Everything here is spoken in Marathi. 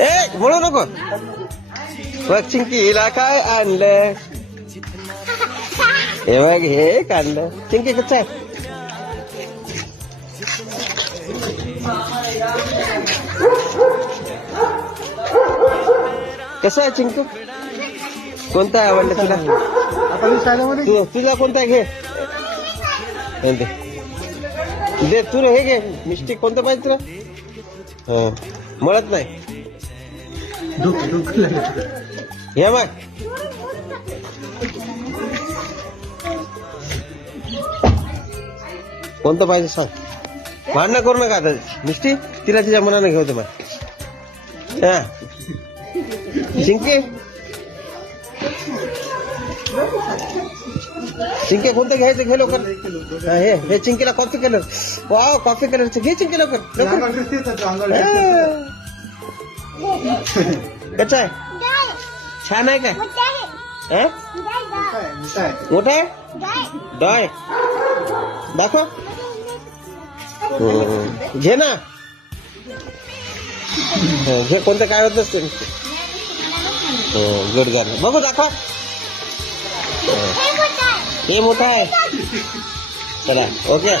ए म्हणू नको. बघ चिंकीला काय आणलं. हे बघ हे काढलं. चिंकी कसं आहे. कसं आहे चिंकू. कोणता आवडलं तुला. तुला कोणता घे. दे तू हे घे. मिस्टेक कोणतं पाहिजे तुला. हा म्हणत नाही. हे बघ कोणतं पाहिजे सांग. भांडणं करू नका आता. मिस्टी तिला तिच्या मनाने घेऊ मग. हा चिंकी चिंके कोणतं घ्यायचं घे लवकर. हे चिंकीला कॉफी कलर. वाव कॉफी कलरचं घे चिंकी लवकर. कसं आहे छान आहे काय. मोठा आहे डाय दाखव. घे ना. घे कोणतं काय होत नसते. गुड गर्ल बघू दाखव. हे मोठा आहे. चला ओके.